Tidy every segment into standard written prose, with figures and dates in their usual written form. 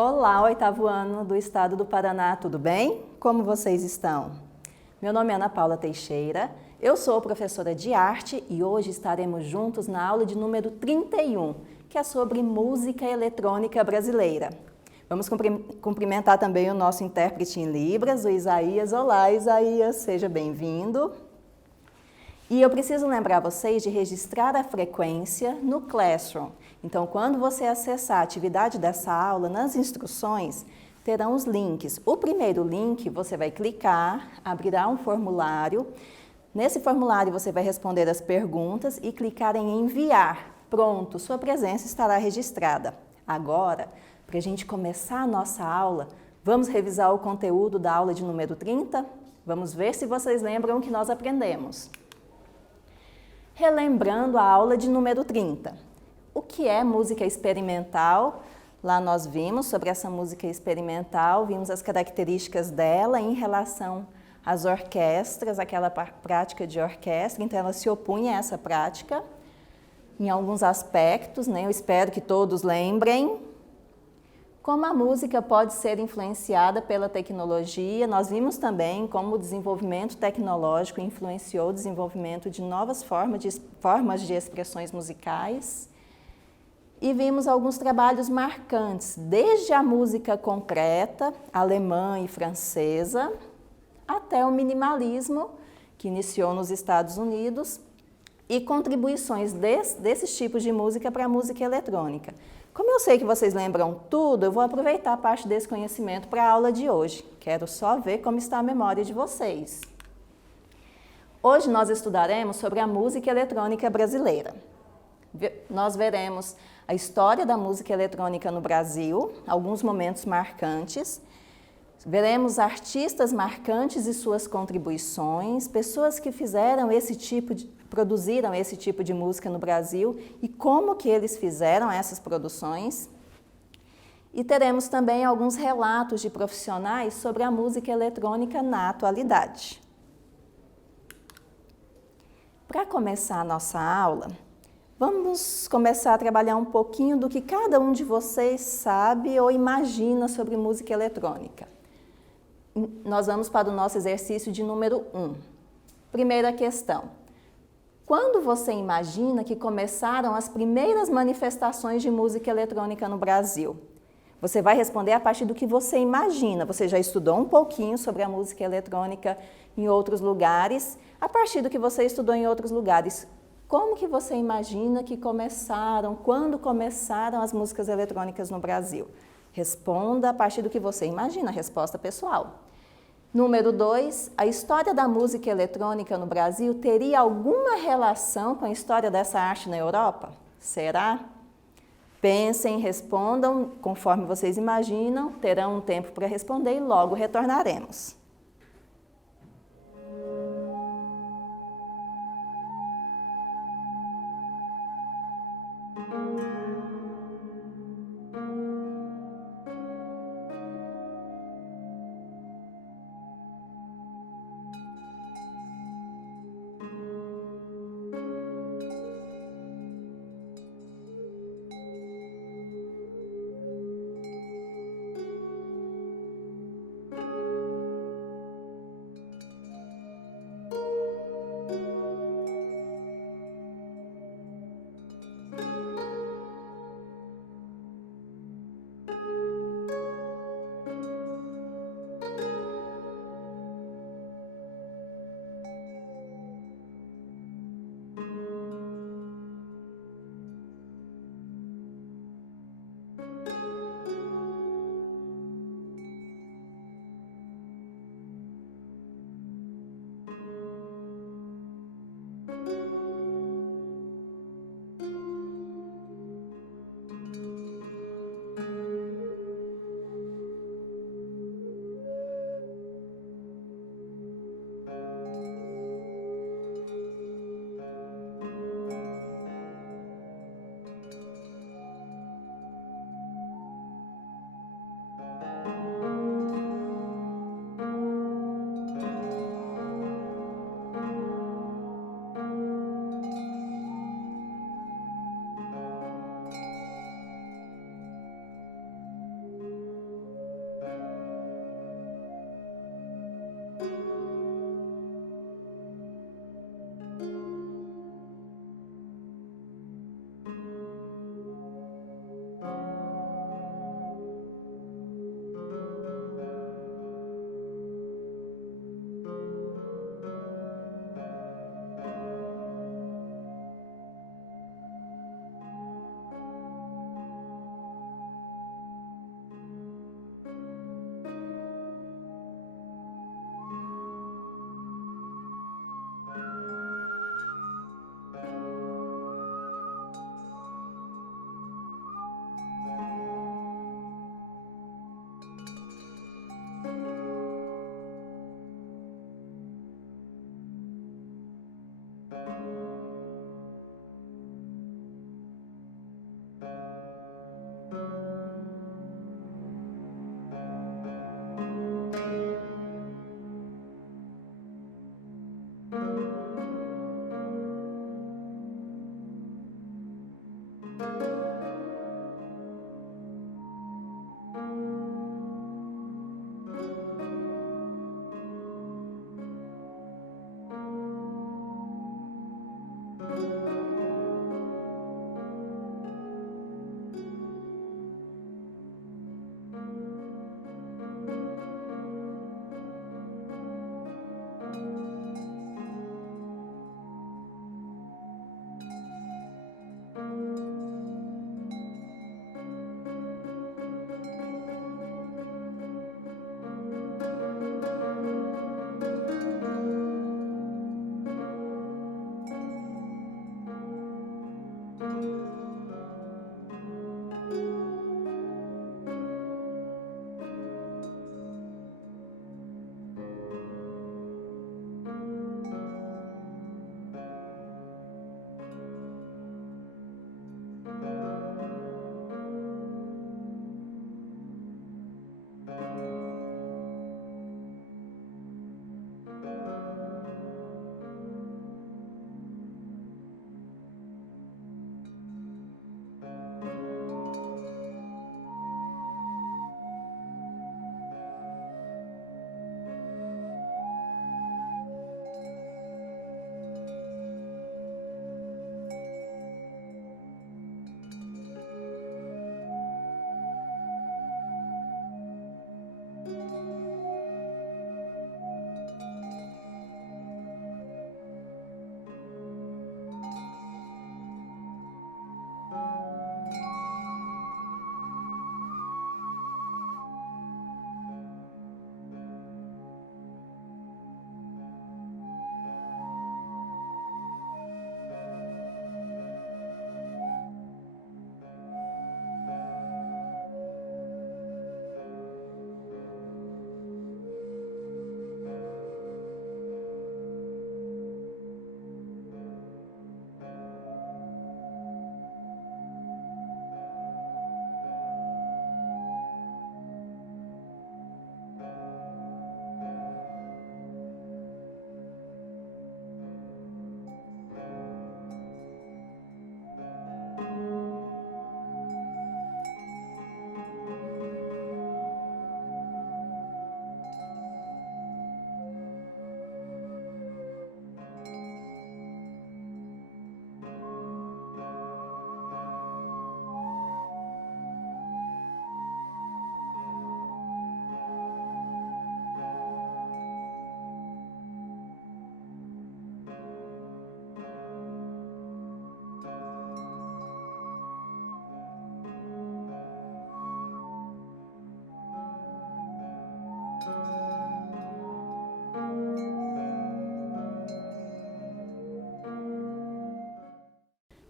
Olá, oitavo ano do estado do Paraná, tudo bem? Como vocês estão? Meu nome é Ana Paula Teixeira, eu sou professora de arte e hoje estaremos juntos na aula de número 31, que é sobre música eletrônica brasileira. Vamos cumprimentar também o nosso intérprete em Libras, o Isaías. Olá, Isaías, seja bem-vindo. E eu preciso lembrar vocês de registrar a frequência no Classroom. Então, quando você acessar a atividade dessa aula, nas instruções, terão os links. O primeiro link, você vai clicar, abrirá um formulário. Nesse formulário, você vai responder as perguntas e clicar em enviar. Pronto, sua presença estará registrada. Agora, para a gente começar a nossa aula, vamos revisar o conteúdo da aula de número 30? Vamos ver se vocês lembram o que nós aprendemos. Relembrando a aula de número 30. O que é música experimental? Lá nós vimos sobre essa música experimental, vimos as características dela em relação às orquestras, aquela prática de orquestra, então ela se opunha a essa prática em alguns aspectos, né? Eu espero que todos lembrem. Como a música pode ser influenciada pela tecnologia, nós vimos também como o desenvolvimento tecnológico influenciou o desenvolvimento de novas formas de expressões musicais. E vimos alguns trabalhos marcantes, desde a música concreta, alemã e francesa, até o minimalismo, que iniciou nos Estados Unidos, e contribuições desses tipos de música para a música eletrônica. Como eu sei que vocês lembram tudo, eu vou aproveitar parte desse conhecimento para a aula de hoje. Quero só ver como está a memória de vocês. Hoje nós estudaremos sobre a música eletrônica brasileira. Nós veremos a história da música eletrônica no Brasil, alguns momentos marcantes. Veremos artistas marcantes e suas contribuições, pessoas que produziram esse tipo de música no Brasil e como que eles fizeram essas produções. E teremos também alguns relatos de profissionais sobre a música eletrônica na atualidade. Para começar a nossa aula, vamos começar a trabalhar um pouquinho do que cada um de vocês sabe ou imagina sobre música eletrônica. Nós vamos para o nosso exercício de número 1. Primeira questão. Quando você imagina que começaram as primeiras manifestações de música eletrônica no Brasil? Você vai responder a partir do que você imagina. Você já estudou um pouquinho sobre a música eletrônica em outros lugares. A partir do que você estudou em outros lugares, como que você imagina que começaram, quando começaram as músicas eletrônicas no Brasil? Responda a partir do que você imagina, resposta pessoal. Número 2, a história da música eletrônica no Brasil teria alguma relação com a história dessa arte na Europa? Será? Pensem, respondam conforme vocês imaginam, terão um tempo para responder e logo retornaremos.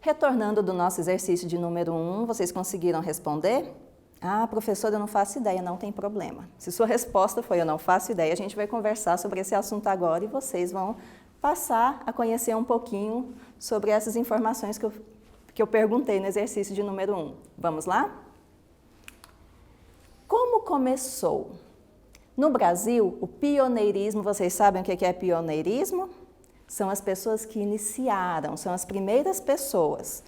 Retornando do nosso exercício de número 1, vocês conseguiram responder? Ah, professora, eu não faço ideia, não tem problema. Se sua resposta foi eu não faço ideia, a gente vai conversar sobre esse assunto agora e vocês vão passar a conhecer um pouquinho sobre essas informações que eu perguntei no exercício de número 1. Vamos lá? Como começou? No Brasil, o pioneirismo, vocês sabem o que é pioneirismo? São as pessoas que iniciaram, são as primeiras pessoas.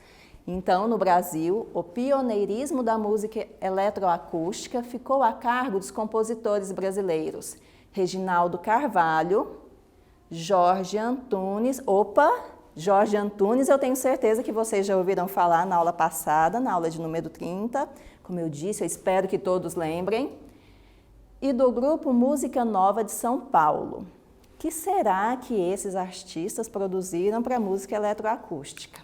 Então, no Brasil, o pioneirismo da música eletroacústica ficou a cargo dos compositores brasileiros Reginaldo Carvalho, Jorge Antunes. Jorge Antunes, eu tenho certeza que vocês já ouviram falar na aula passada, na aula de número 30. Como eu disse, eu espero que todos lembrem. E do grupo Música Nova de São Paulo. O que será que esses artistas produziram para a música eletroacústica?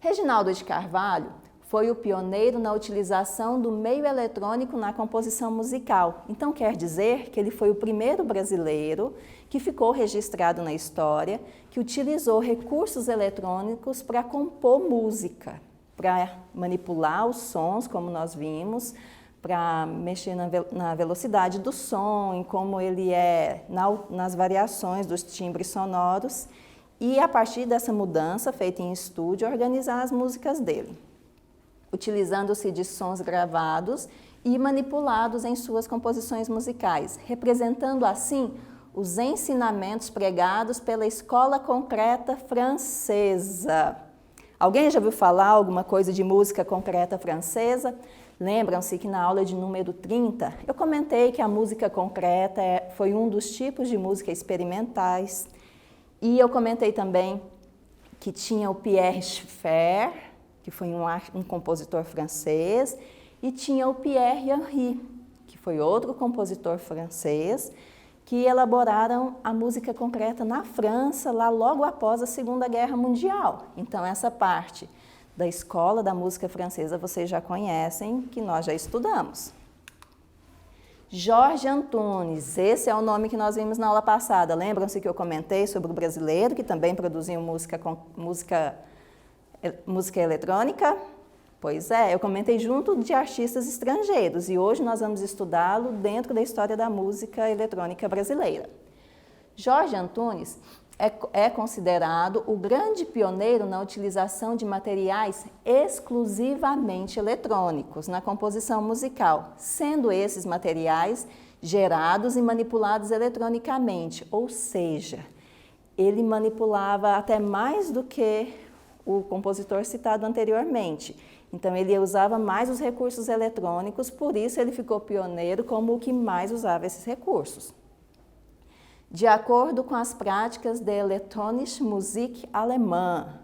Reginaldo de Carvalho foi o pioneiro na utilização do meio eletrônico na composição musical. Então, quer dizer que ele foi o primeiro brasileiro que ficou registrado na história, que utilizou recursos eletrônicos para compor música, para manipular os sons, como nós vimos, para mexer na velocidade do som, em como ele é nas variações dos timbres sonoros, e a partir dessa mudança feita em estúdio, organizar as músicas dele, utilizando-se de sons gravados e manipulados em suas composições musicais, representando assim os ensinamentos pregados pela Escola Concreta Francesa. Alguém já ouviu falar alguma coisa de música concreta francesa? Lembram-se que na aula de número 30, eu comentei que a música concreta foi um dos tipos de música experimentais. E eu comentei também que tinha o Pierre Schaeffer, que foi um compositor francês, e tinha o Pierre Henry, que foi outro compositor francês, que elaboraram a música concreta na França, lá logo após a Segunda Guerra Mundial. Então, essa parte da escola da música francesa vocês já conhecem, que nós já estudamos. Jorge Antunes, esse é o nome que nós vimos na aula passada. Lembram-se que eu comentei sobre o brasileiro, que também produziu música eletrônica? Pois é, eu comentei junto de artistas estrangeiros e hoje nós vamos estudá-lo dentro da história da música eletrônica brasileira. Jorge Antunes é considerado o grande pioneiro na utilização de materiais exclusivamente eletrônicos na composição musical, sendo esses materiais gerados e manipulados eletronicamente, ou seja, ele manipulava até mais do que o compositor citado anteriormente. Então, ele usava mais os recursos eletrônicos, por isso ele ficou pioneiro como o que mais usava esses recursos. De acordo com as práticas da Elektronische Musik alemã.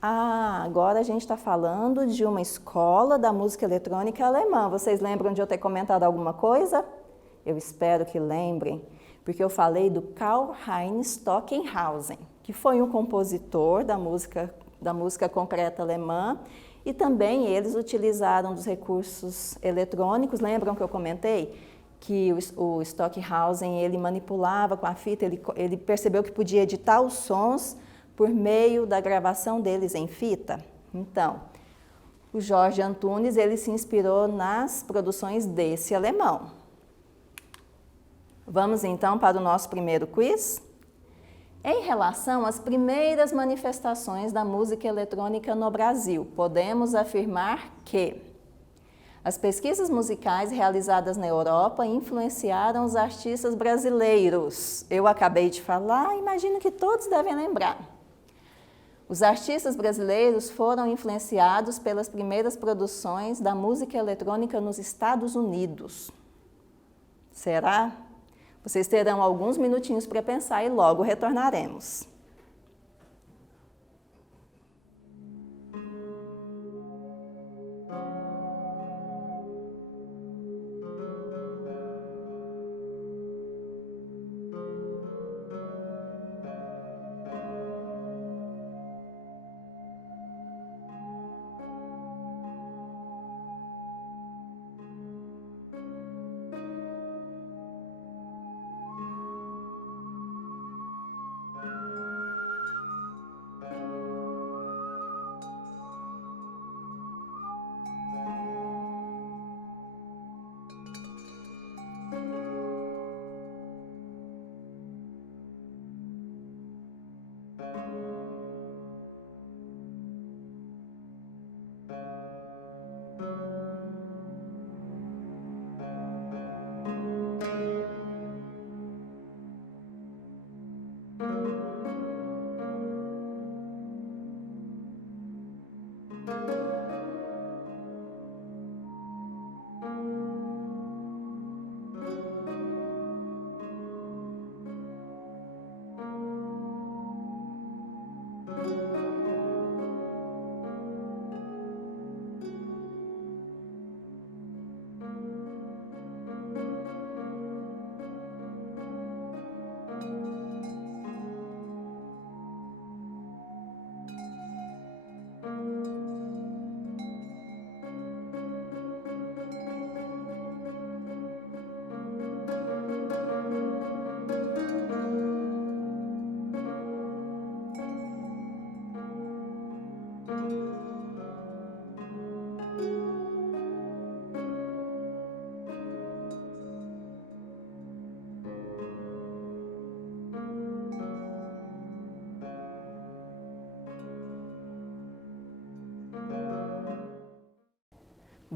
Agora a gente está falando de uma escola da música eletrônica alemã. Vocês lembram de eu ter comentado alguma coisa? Eu espero que lembrem, porque eu falei do Karl-Heinz Stockenhausen, que foi um compositor da música concreta alemã, e também eles utilizaram dos recursos eletrônicos. Lembram que eu comentei? Que o Stockenhausen, ele manipulava com a fita, ele percebeu que podia editar os sons por meio da gravação deles em fita. Então, o Jorge Antunes, ele se inspirou nas produções desse alemão. Vamos então para o nosso primeiro quiz? Em relação às primeiras manifestações da música eletrônica no Brasil, podemos afirmar que as pesquisas musicais realizadas na Europa influenciaram os artistas brasileiros. Eu acabei de falar, imagino que todos devem lembrar. Os artistas brasileiros foram influenciados pelas primeiras produções da música eletrônica nos Estados Unidos. Será? Vocês terão alguns minutinhos para pensar e logo retornaremos.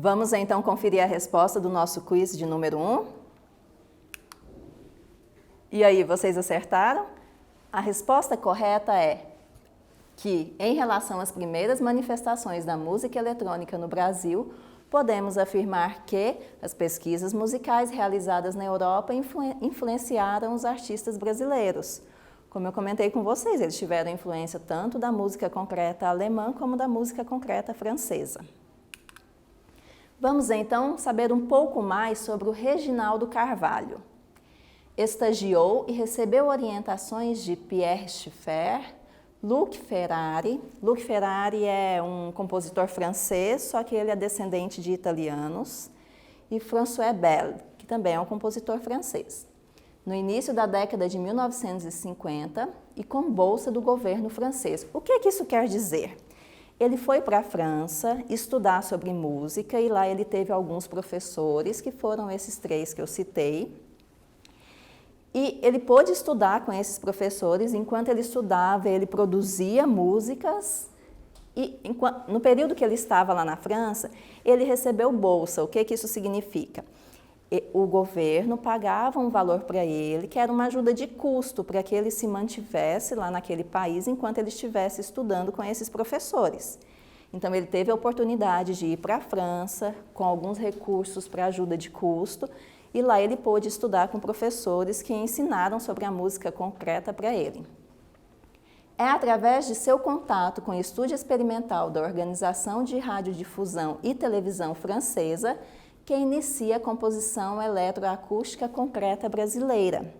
Vamos então conferir a resposta do nosso quiz de número 1. E aí, vocês acertaram? A resposta correta é que, em relação às primeiras manifestações da música eletrônica no Brasil, podemos afirmar que as pesquisas musicais realizadas na Europa influenciaram os artistas brasileiros. Como eu comentei com vocês, eles tiveram influência tanto da música concreta alemã como da música concreta francesa. Vamos então saber um pouco mais sobre o Reginaldo Carvalho. Estagiou e recebeu orientações de Pierre Schaeffer, Luc Ferrari. Luc Ferrari é um compositor francês, só que ele é descendente de italianos, e François Bell, que também é um compositor francês. No início da década de 1950 e com bolsa do governo francês. O que isso quer dizer? Ele foi para a França estudar sobre música e lá ele teve alguns professores, que foram esses 3 que eu citei. E ele pôde estudar com esses professores. Enquanto ele estudava, ele produzia músicas e no período que ele estava lá na França, ele recebeu bolsa. O que isso significa? O governo pagava um valor para ele, que era uma ajuda de custo para que ele se mantivesse lá naquele país enquanto ele estivesse estudando com esses professores. Então, ele teve a oportunidade de ir para a França com alguns recursos para ajuda de custo e lá ele pôde estudar com professores que ensinaram sobre a música concreta para ele. É através de seu contato com o estúdio experimental da Organização de Radiodifusão e Televisão Francesa que inicia a composição eletroacústica concreta brasileira.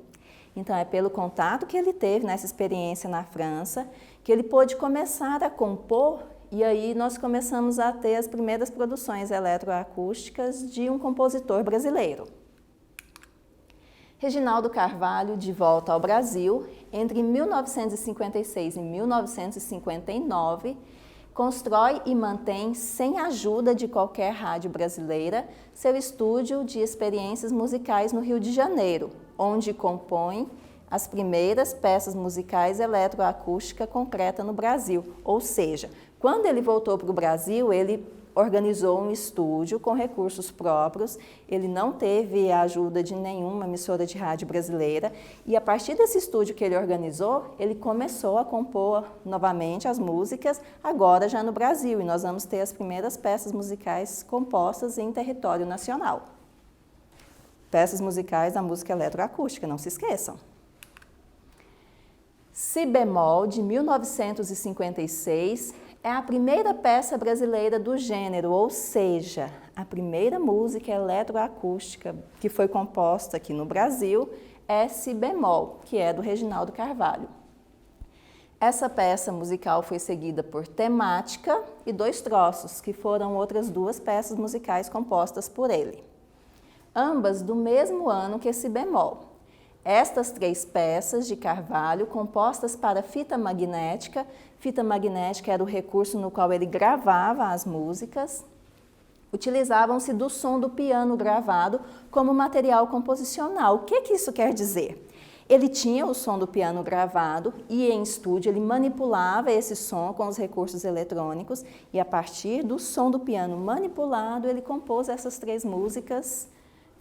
Então, é pelo contato que ele teve nessa experiência na França que ele pôde começar a compor, e aí nós começamos a ter as primeiras produções eletroacústicas de um compositor brasileiro. Reginaldo Carvalho, de volta ao Brasil, entre 1956 e 1959, constrói e mantém, sem ajuda de qualquer rádio brasileira, seu estúdio de experiências musicais no Rio de Janeiro, onde compõe as primeiras peças musicais eletroacústica concreta no Brasil. Ou seja, quando ele voltou para o Brasil, ele organizou um estúdio com recursos próprios, ele não teve a ajuda de nenhuma emissora de rádio brasileira, e a partir desse estúdio que ele organizou, ele começou a compor novamente as músicas, agora já no Brasil, e nós vamos ter as primeiras peças musicais compostas em território nacional. Peças musicais da música eletroacústica, não se esqueçam. Si bemol, de 1956, é a primeira peça brasileira do gênero, ou seja, a primeira música eletroacústica que foi composta aqui no Brasil é Si bemol, que é do Reginaldo Carvalho. Essa peça musical foi seguida por Temática e Dois Troços, que foram outras 2 peças musicais compostas por ele. Ambas do mesmo ano que Si bemol. Estas 3 peças de Carvalho, compostas para fita magnética era o recurso no qual ele gravava as músicas, utilizavam-se do som do piano gravado como material composicional. O que isso quer dizer? Ele tinha o som do piano gravado e em estúdio ele manipulava esse som com os recursos eletrônicos e a partir do som do piano manipulado ele compôs essas 3 músicas,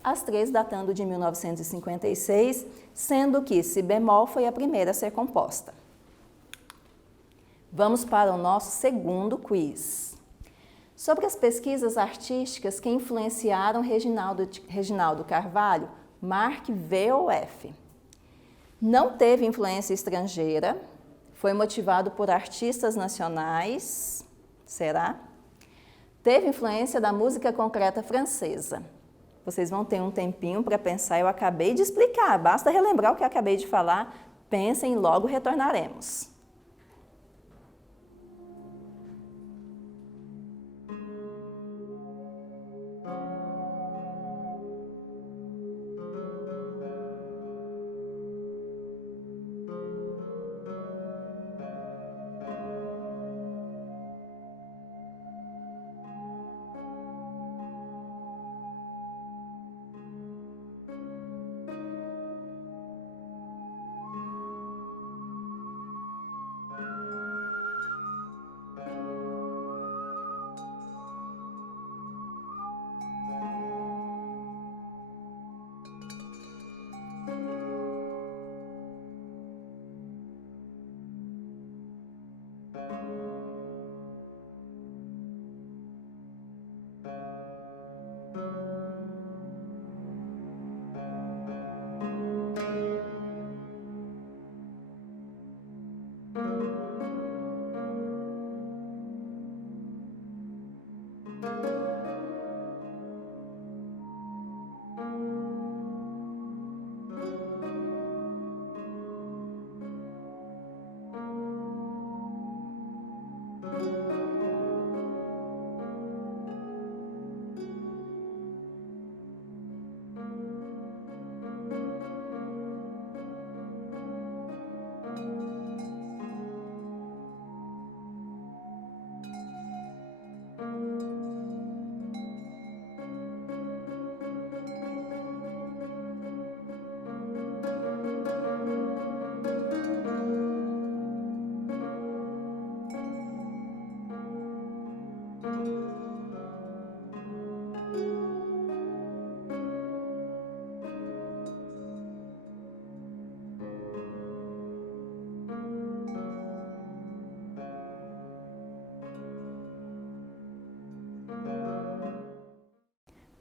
as 3 datando de 1956, sendo que Si bemol foi a primeira a ser composta. Vamos para o nosso segundo quiz. Sobre as pesquisas artísticas que influenciaram Reginaldo Carvalho, marque V ou F. Não teve influência estrangeira, foi motivado por artistas nacionais, será? Teve influência da música concreta francesa. Vocês vão ter um tempinho para pensar, eu acabei de explicar, basta relembrar o que eu acabei de falar, pensem e logo retornaremos.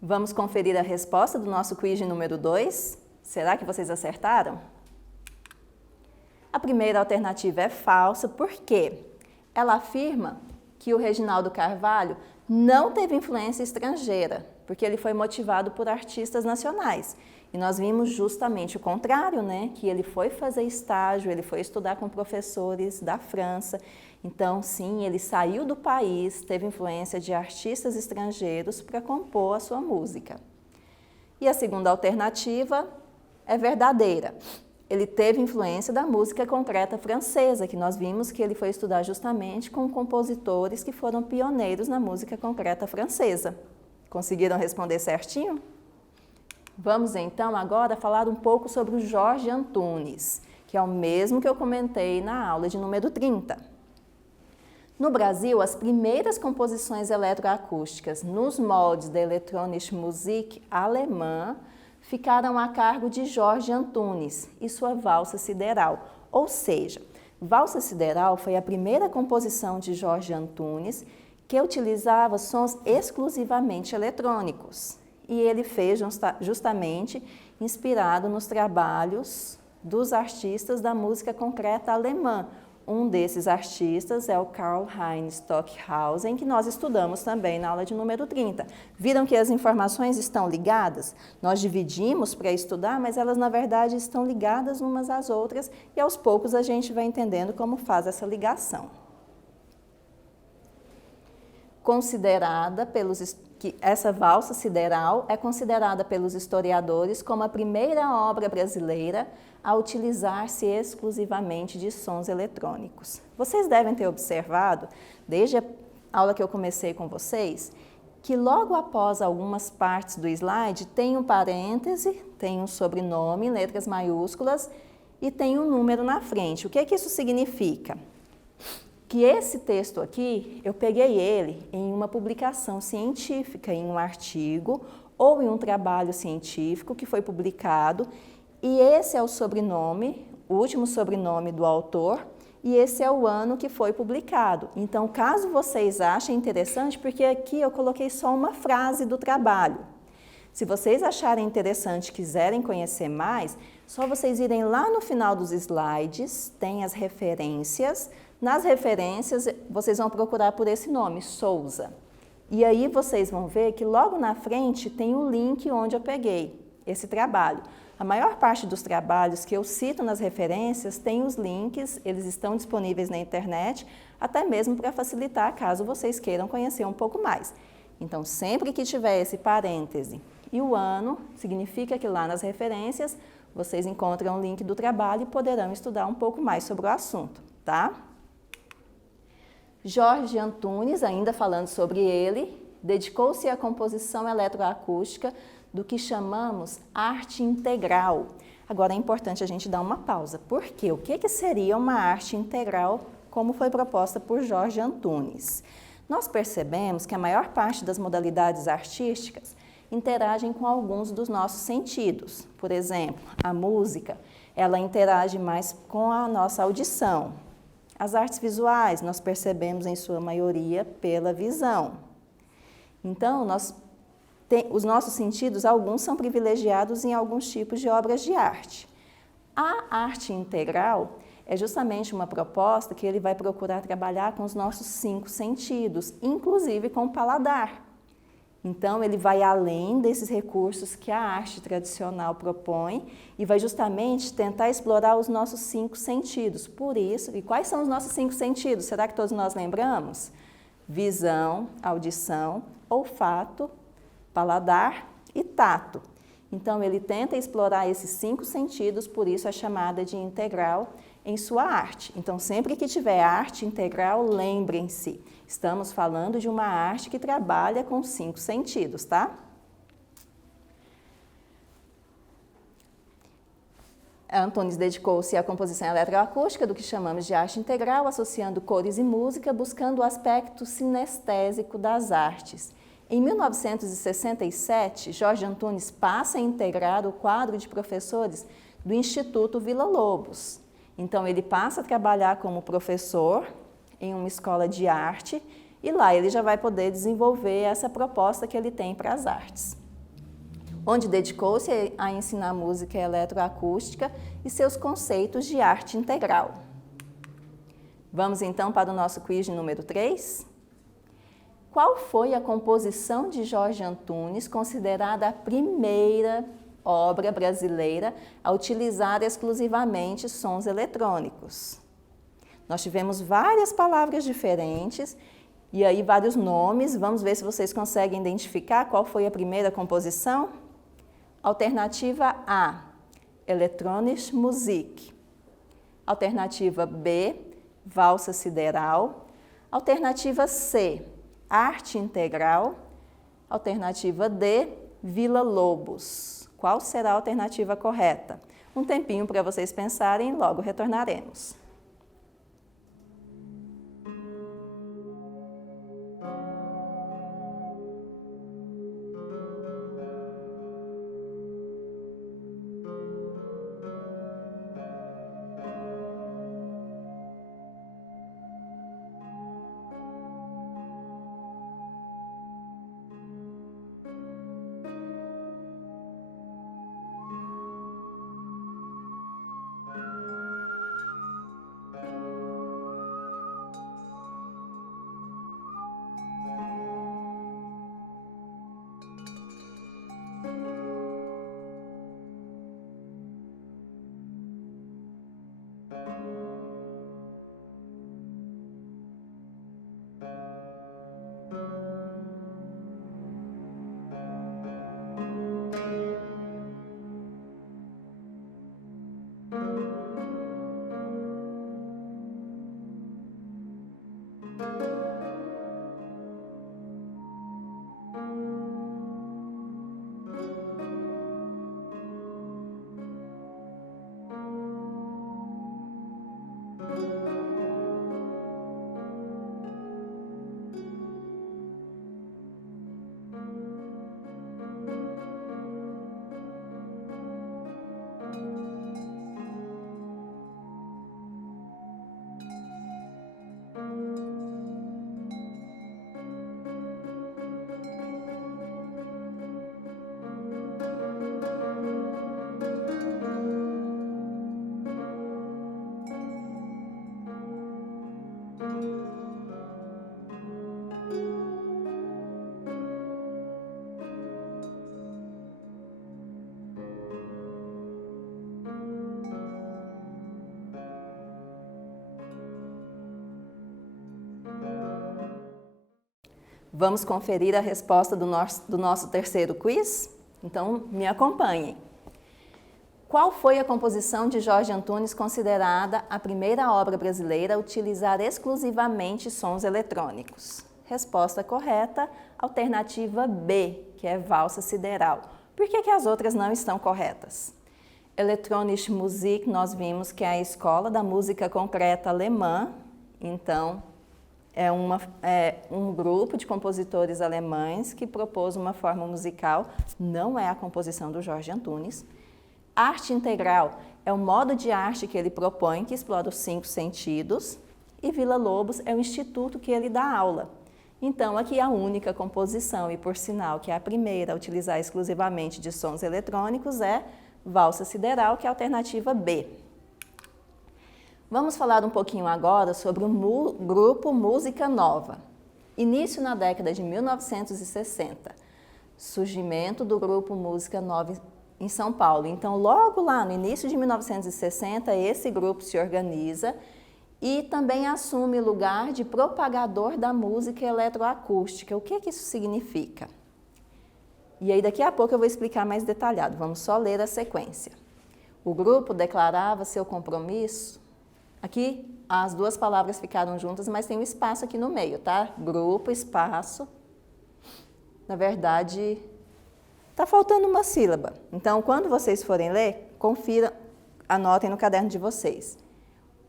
Vamos conferir a resposta do nosso quiz de número 2? Será que vocês acertaram? A primeira alternativa é falsa, por quê? Ela afirma que o Reginaldo Carvalho não teve influência estrangeira, porque ele foi motivado por artistas nacionais. E nós vimos justamente o contrário, né? Que ele foi fazer estágio, ele foi estudar com professores da França. Então, sim, ele saiu do país, teve influência de artistas estrangeiros para compor a sua música. E a segunda alternativa é verdadeira. Ele teve influência da música concreta francesa, que nós vimos que ele foi estudar justamente com compositores que foram pioneiros na música concreta francesa. Conseguiram responder certinho? Vamos então agora falar um pouco sobre o Jorge Antunes, que é o mesmo que eu comentei na aula de número 30. No Brasil, as primeiras composições eletroacústicas nos moldes da Elektronische Musik alemã ficaram a cargo de Jorge Antunes e sua Valsa Sideral. Ou seja, Valsa Sideral foi a primeira composição de Jorge Antunes que utilizava sons exclusivamente eletrônicos. E ele fez justamente inspirado nos trabalhos dos artistas da música concreta alemã. Um desses artistas é o Karlheinz Stockhausen, que nós estudamos também na aula de número 30. Viram que as informações estão ligadas? Nós dividimos para estudar, mas elas na verdade estão ligadas umas às outras e aos poucos a gente vai entendendo como faz essa ligação. Essa valsa sideral é considerada pelos historiadores como a primeira obra brasileira a utilizar-se exclusivamente de sons eletrônicos. Vocês devem ter observado, desde a aula que eu comecei com vocês, que logo após algumas partes do slide tem um parêntese, tem um sobrenome em letras maiúsculas e tem um número na frente. O que é que isso significa? Que esse texto aqui, eu peguei ele em uma publicação científica, em um artigo ou em um trabalho científico que foi publicado, e esse é o sobrenome, o último sobrenome do autor, e esse é o ano que foi publicado. Então, caso vocês achem interessante, porque aqui eu coloquei só uma frase do trabalho. Se vocês acharem interessante, quiserem conhecer mais, só vocês irem lá no final dos slides, tem as referências. Nas referências, vocês vão procurar por esse nome, Souza. E aí vocês vão ver que logo na frente tem um link onde eu peguei esse trabalho. A maior parte dos trabalhos que eu cito nas referências tem os links, eles estão disponíveis na internet, até mesmo para facilitar caso vocês queiram conhecer um pouco mais. Então, sempre que tiver esse parêntese e o ano, significa que lá nas referências vocês encontram o link do trabalho e poderão estudar um pouco mais sobre o assunto, tá? Jorge Antunes, ainda falando sobre ele, dedicou-se à composição eletroacústica do que chamamos arte integral. Agora é importante a gente dar uma pausa. Por quê? O que seria uma arte integral como foi proposta por Jorge Antunes? Nós percebemos que a maior parte das modalidades artísticas interagem com alguns dos nossos sentidos. Por exemplo, a música, ela interage mais com a nossa audição. As artes visuais, nós percebemos em sua maioria pela visão. Então, os nossos sentidos, alguns são privilegiados em alguns tipos de obras de arte. A arte integral é justamente uma proposta que ele vai procurar trabalhar com os nossos 5 sentidos, inclusive com o paladar. Então, ele vai além desses recursos que a arte tradicional propõe e vai justamente tentar explorar os nossos 5 sentidos. Por isso, e quais são os nossos 5 sentidos? Será que todos nós lembramos? Visão, audição, olfato, paladar e tato. Então, ele tenta explorar esses 5 sentidos, por isso é chamada de integral em sua arte. Então, sempre que tiver arte integral, lembrem-se, estamos falando de uma arte que trabalha com 5 sentidos, tá? Antunes dedicou-se à composição eletroacústica do que chamamos de arte integral, associando cores e música, buscando o aspecto sinestésico das artes. Em 1967, Jorge Antunes passa a integrar o quadro de professores do Instituto Villa-Lobos. Então, ele passa a trabalhar como professor em uma escola de arte e lá ele já vai poder desenvolver essa proposta que ele tem para as artes. onde dedicou-se a ensinar música eletroacústica e seus conceitos de arte integral. Vamos então para o nosso quiz de número 3. Qual foi a composição de Jorge Antunes considerada a primeira obra brasileira a utilizar exclusivamente sons eletrônicos? Nós tivemos várias palavras diferentes e aí vários nomes. Vamos ver se vocês conseguem identificar qual foi a primeira composição? Alternativa A, Elektronische Musik. Alternativa B, Valsa Sideral. Alternativa C, Arte Integral. Alternativa D, Vila Lobos. Qual será a alternativa correta? Um tempinho para vocês pensarem e logo retornaremos. Vamos conferir a resposta do nosso terceiro quiz? Então, me acompanhem. Qual foi a composição de Jorge Antunes considerada a primeira obra brasileira a utilizar exclusivamente sons eletrônicos? Resposta correta, alternativa B, que é Valsa Sideral. Por que as outras não estão corretas? Elektronische Musik, nós vimos que é a escola da música concreta alemã, então é um grupo de compositores alemães que propôs uma forma musical, não é a composição do Jorge Antunes. Arte integral é o modo de arte que ele propõe, que explora os 5 sentidos. E Vila Lobos é o instituto que ele dá aula. Então, aqui a única composição, e por sinal que é a primeira a utilizar exclusivamente de sons eletrônicos, é Valsa Sideral, que é a alternativa B. Vamos falar um pouquinho agora sobre o grupo Música Nova. Início na década de 1960, surgimento do grupo Música Nova em São Paulo. Então, logo lá no início de 1960, esse grupo se organiza e também assume o lugar de propagador da música eletroacústica. O que isso significa? E aí, daqui a pouco eu vou explicar mais detalhado. Vamos só ler a sequência. O grupo declarava seu compromisso. Aqui as duas palavras ficaram juntas, mas tem um espaço aqui no meio, tá? Grupo, espaço. Na verdade, tá faltando uma sílaba. Então, quando vocês forem ler, confiram, anotem no caderno de vocês.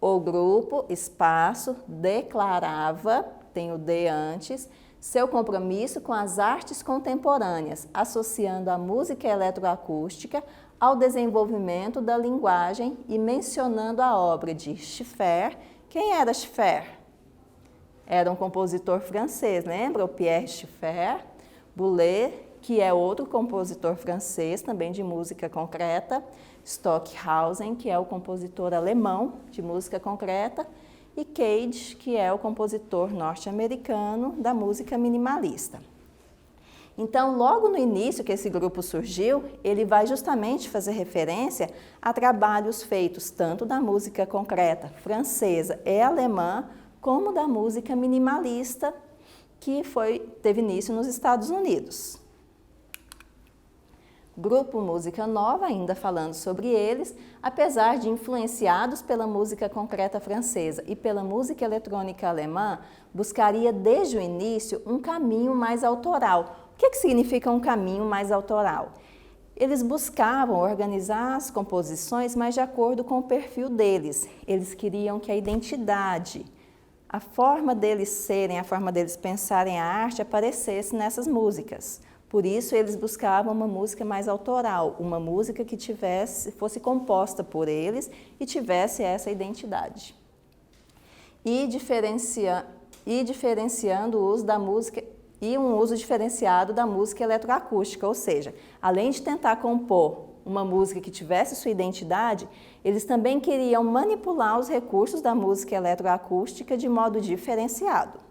O grupo, espaço, declarava, tem o D antes, seu compromisso com as artes contemporâneas, associando a música eletroacústica ao desenvolvimento da linguagem e mencionando a obra de Schiffer. Quem era Schiffer? Era um compositor francês, lembra? O Pierre Schiffer, Boulez que é outro compositor francês, também de música concreta, Stockhausen, que é o compositor alemão de música concreta, e Cage, que é o compositor norte-americano da música minimalista. Então, logo no início que esse grupo surgiu, ele vai justamente fazer referência a trabalhos feitos tanto da música concreta francesa e alemã, como da música minimalista, que teve início nos Estados Unidos. Grupo Música Nova, ainda falando sobre eles, apesar de influenciados pela música concreta francesa e pela música eletrônica alemã, buscaria desde o início um caminho mais autoral. O que significa um caminho mais autoral? Eles buscavam organizar as composições mais de acordo com o perfil deles. Eles queriam que a identidade, a forma deles serem, a forma deles pensarem a arte aparecesse nessas músicas. Por isso, eles buscavam uma música mais autoral, uma música que fosse composta por eles e tivesse essa identidade. E diferenciando o uso da música e um uso diferenciado da música eletroacústica, ou seja, além de tentar compor uma música que tivesse sua identidade, eles também queriam manipular os recursos da música eletroacústica de modo diferenciado.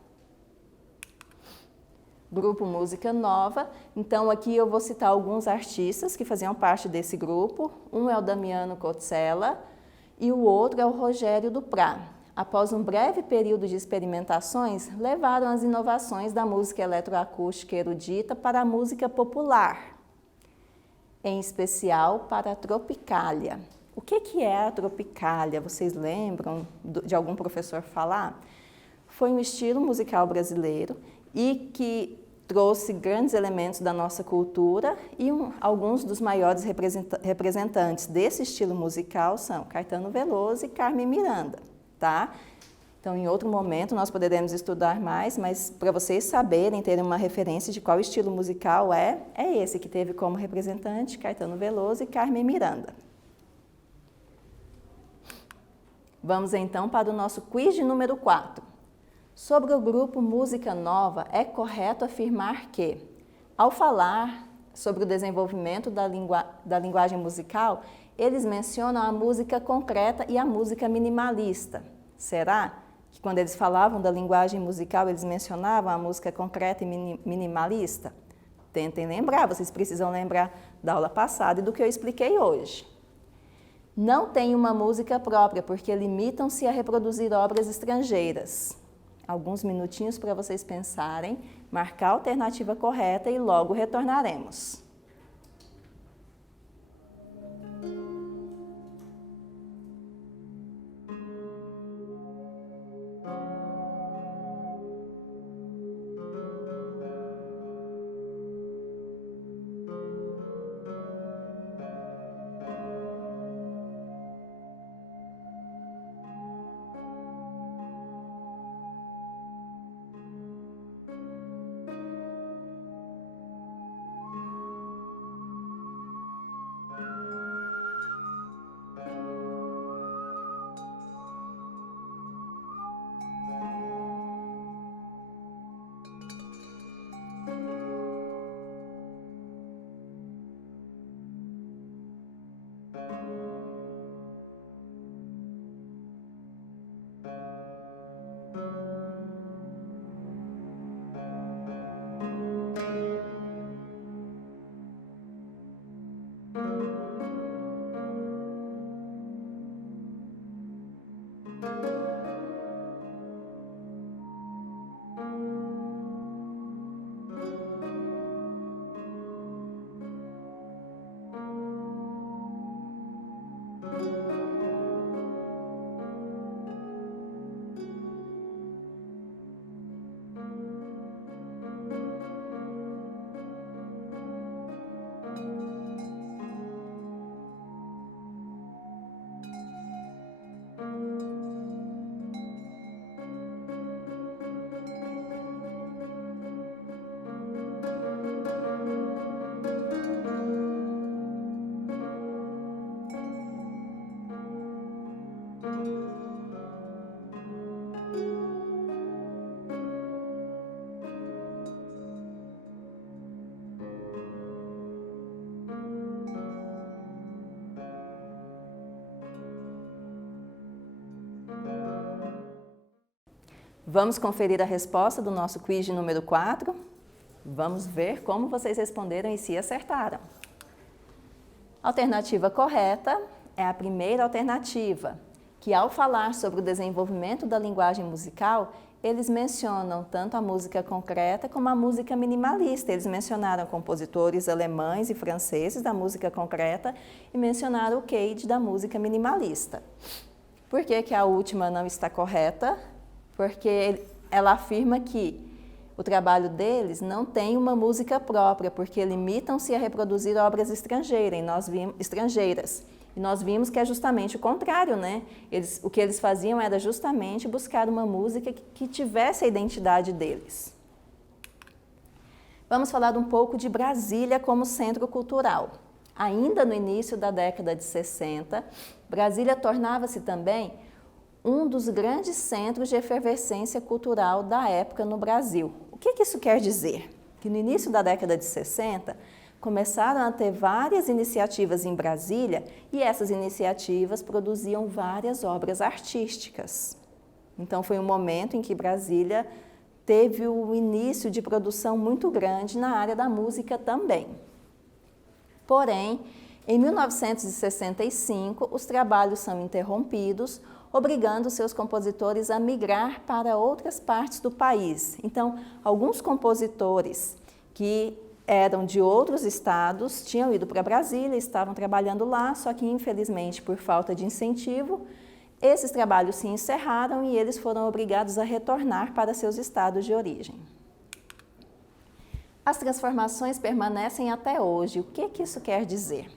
Grupo Música Nova, então aqui eu vou citar alguns artistas que faziam parte desse grupo. Um é o Damiano Cozzella e o outro é o Rogério Duprat. Após um breve período de experimentações, levaram as inovações da música eletroacústica erudita para a música popular, em especial para a Tropicália. O que é a Tropicália? Vocês lembram de algum professor falar? Foi um estilo musical brasileiro e que trouxe grandes elementos da nossa cultura e alguns dos maiores representantes desse estilo musical são Caetano Veloso e Carmen Miranda, tá? Então, em outro momento, nós poderemos estudar mais, mas para vocês saberem, terem uma referência de qual estilo musical é esse que teve como representante Caetano Veloso e Carmen Miranda. Vamos então para o nosso quiz de número 4. Sobre o grupo Música Nova, é correto afirmar que, ao falar sobre o desenvolvimento da linguagem musical, eles mencionam a música concreta e a música minimalista. Será que quando eles falavam da linguagem musical, eles mencionavam a música concreta e minimalista? Tentem lembrar, vocês precisam lembrar da aula passada e do que eu expliquei hoje. Não tem uma música própria, porque limitam-se a reproduzir obras estrangeiras. Alguns minutinhos para vocês pensarem, marcar a alternativa correta e logo retornaremos. Vamos conferir a resposta do nosso quiz de número 4? Vamos ver como vocês responderam e se acertaram. A alternativa correta é a primeira alternativa, que ao falar sobre o desenvolvimento da linguagem musical, eles mencionam tanto a música concreta como a música minimalista. Eles mencionaram compositores alemães e franceses da música concreta e mencionaram o Cage da música minimalista. Por que que a última não está correta? Porque ela afirma que o trabalho deles não tem uma música própria, porque limitam-se a reproduzir obras estrangeiras. E nós vimos que é justamente o contrário, né? O que eles faziam era justamente buscar uma música que tivesse a identidade deles. Vamos falar um pouco de Brasília como centro cultural. Ainda no início da década de 60, Brasília tornava-se também um dos grandes centros de efervescência cultural da época no Brasil. O que isso quer dizer? Que no início da década de 60, começaram a ter várias iniciativas em Brasília e essas iniciativas produziam várias obras artísticas. Então foi um momento em que Brasília teve o início de produção muito grande na área da música também. Porém, em 1965, os trabalhos são interrompidos, obrigando seus compositores a migrar para outras partes do país. Então, alguns compositores que eram de outros estados, tinham ido para Brasília, estavam trabalhando lá, só que infelizmente por falta de incentivo, esses trabalhos se encerraram e eles foram obrigados a retornar para seus estados de origem. As transformações permanecem até hoje. O que isso quer dizer?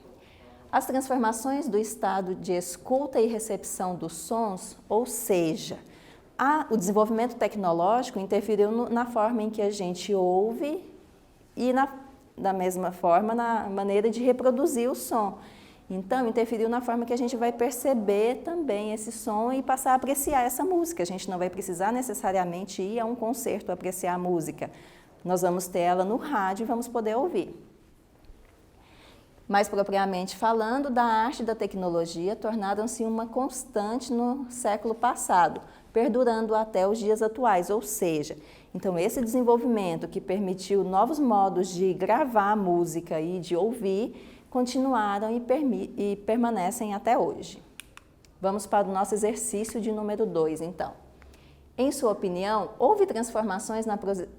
As transformações do estado de escuta e recepção dos sons, ou seja, o desenvolvimento tecnológico interferiu na forma em que a gente ouve e, da mesma forma, na maneira de reproduzir o som. Então, interferiu na forma que a gente vai perceber também esse som e passar a apreciar essa música. A gente não vai precisar necessariamente ir a um concerto apreciar a música. Nós vamos ter ela no rádio e vamos poder ouvir. Mais propriamente falando, da arte e da tecnologia tornaram-se uma constante no século passado, perdurando até os dias atuais, ou seja, então esse desenvolvimento que permitiu novos modos de gravar música e de ouvir, continuaram e permanecem até hoje. Vamos para o nosso exercício de número 2, então. Em sua opinião, houve transformações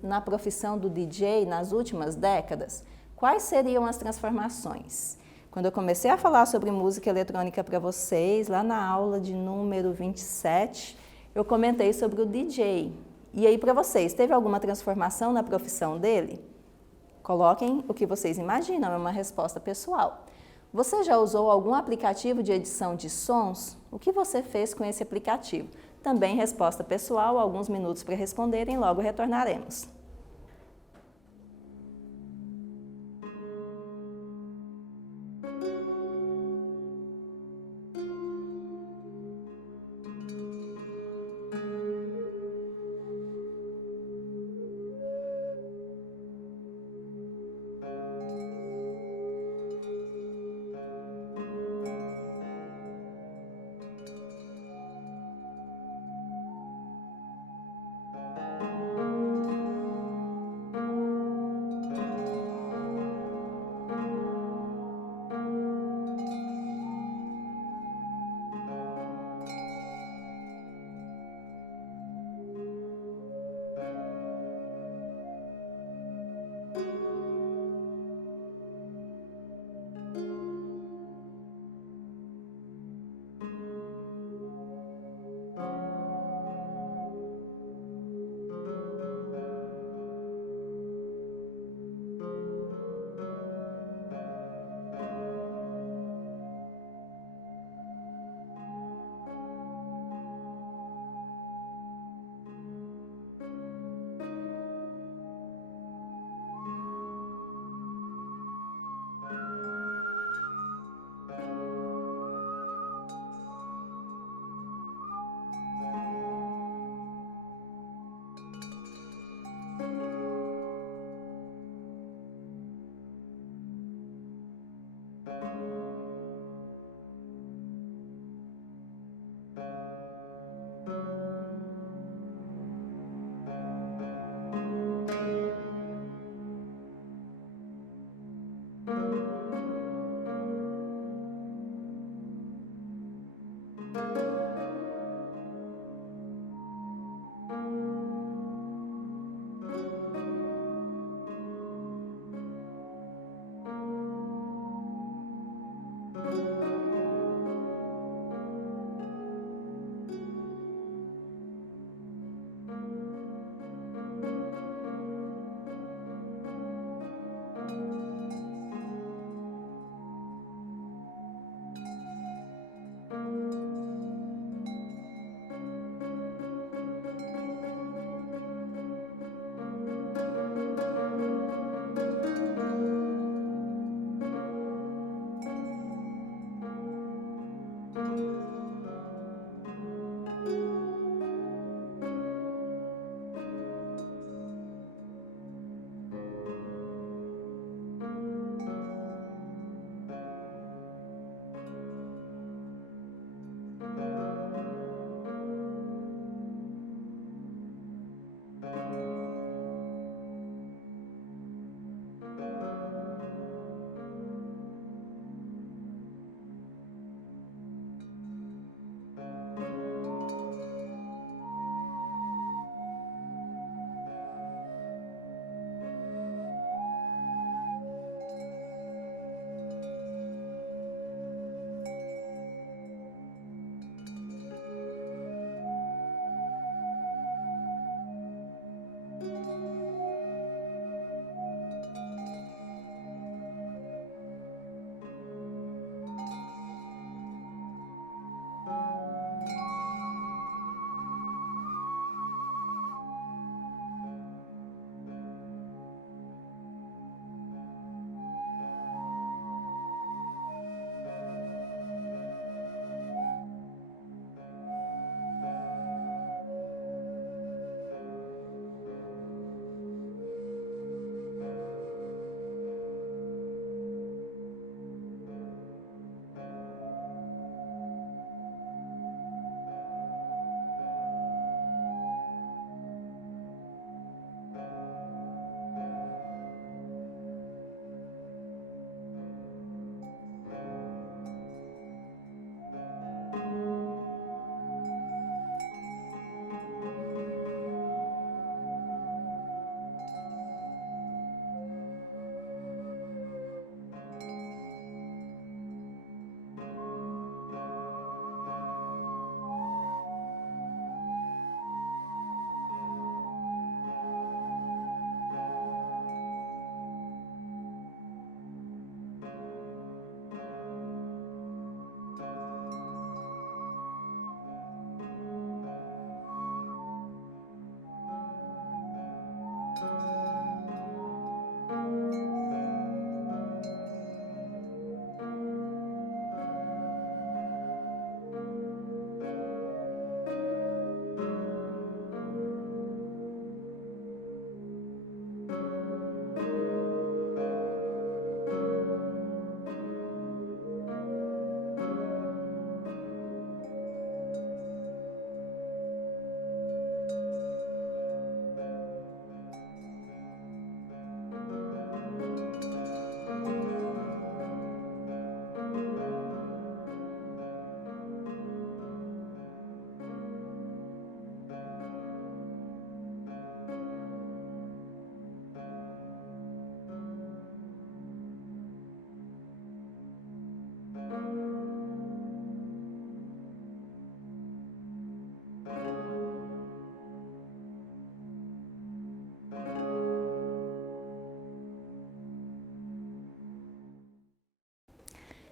na profissão do DJ nas últimas décadas? Quais seriam as transformações? Quando eu comecei a falar sobre música eletrônica para vocês, lá na aula de número 27, eu comentei sobre o DJ. E aí, para vocês, teve alguma transformação na profissão dele? Coloquem o que vocês imaginam, é uma resposta pessoal. Você já usou algum aplicativo de edição de sons? O que você fez com esse aplicativo? Também resposta pessoal, alguns minutos para responderem, logo retornaremos.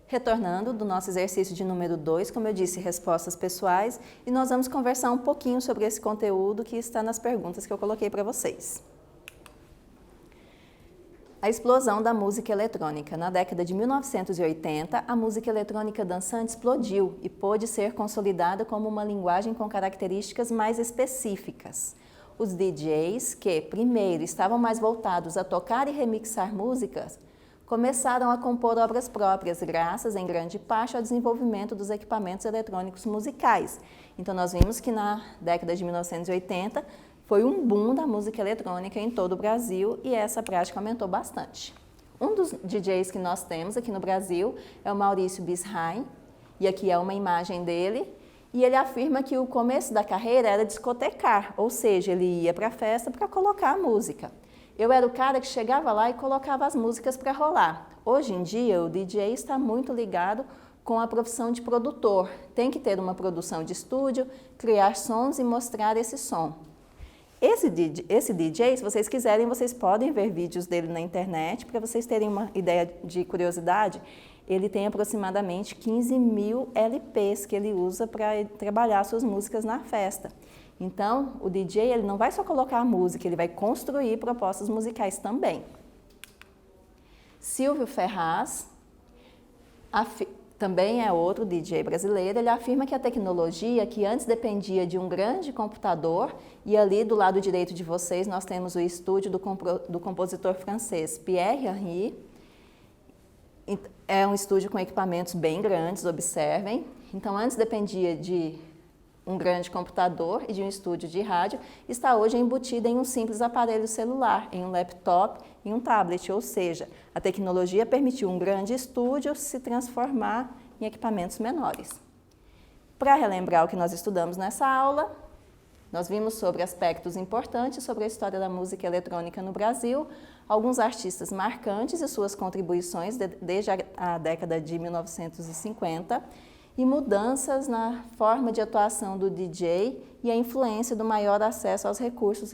Retornando do nosso exercício de número 2, como eu disse, respostas pessoais, e nós vamos conversar um pouquinho sobre esse conteúdo que está nas perguntas que eu coloquei para vocês. A explosão da música eletrônica. Na década de 1980, a música eletrônica dançante explodiu e pôde ser consolidada como uma linguagem com características mais específicas. Os DJs, que primeiro estavam mais voltados a tocar e remixar músicas, começaram a compor obras próprias, graças, em grande parte, ao desenvolvimento dos equipamentos eletrônicos musicais. Então, nós vimos que na década de 1980 foi um boom da música eletrônica em todo o Brasil e essa prática aumentou bastante. Um dos DJs que nós temos aqui no Brasil é o Maurício Bisrain, e aqui é uma imagem dele, e ele afirma que o começo da carreira era discotecar, ou seja, ele ia para a festa para colocar a música. Eu era o cara que chegava lá e colocava as músicas para rolar. Hoje em dia, o DJ está muito ligado com a profissão de produtor. Tem que ter uma produção de estúdio, criar sons e mostrar esse som. Esse DJ, se vocês quiserem, vocês podem ver vídeos dele na internet. Para vocês terem uma ideia de curiosidade, ele tem aproximadamente 15 mil LPs que ele usa para trabalhar suas músicas na festa. Então, o DJ ele não vai só colocar a música, ele vai construir propostas musicais também. Silvio Ferraz, também é outro DJ brasileiro, ele afirma que a tecnologia, que antes dependia de um grande computador, e ali do lado direito de vocês nós temos o estúdio do compositor francês Pierre Henry. É um estúdio com equipamentos bem grandes, observem. Então, antes dependia de um grande computador e de um estúdio de rádio, está hoje embutida em um simples aparelho celular, em um laptop e um tablet, ou seja, a tecnologia permitiu um grande estúdio se transformar em equipamentos menores. Para relembrar o que nós estudamos nessa aula, nós vimos sobre aspectos importantes sobre a história da música eletrônica no Brasil, alguns artistas marcantes e suas contribuições desde a década de 1950, e mudanças na forma de atuação do DJ e a influência do maior acesso aos recursos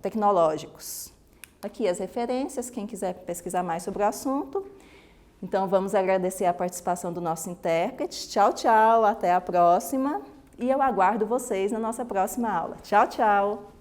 tecnológicos. Aqui as referências, quem quiser pesquisar mais sobre o assunto. Então, vamos agradecer a participação do nosso intérprete. Tchau, tchau, até a próxima. E eu aguardo vocês na nossa próxima aula. Tchau, tchau!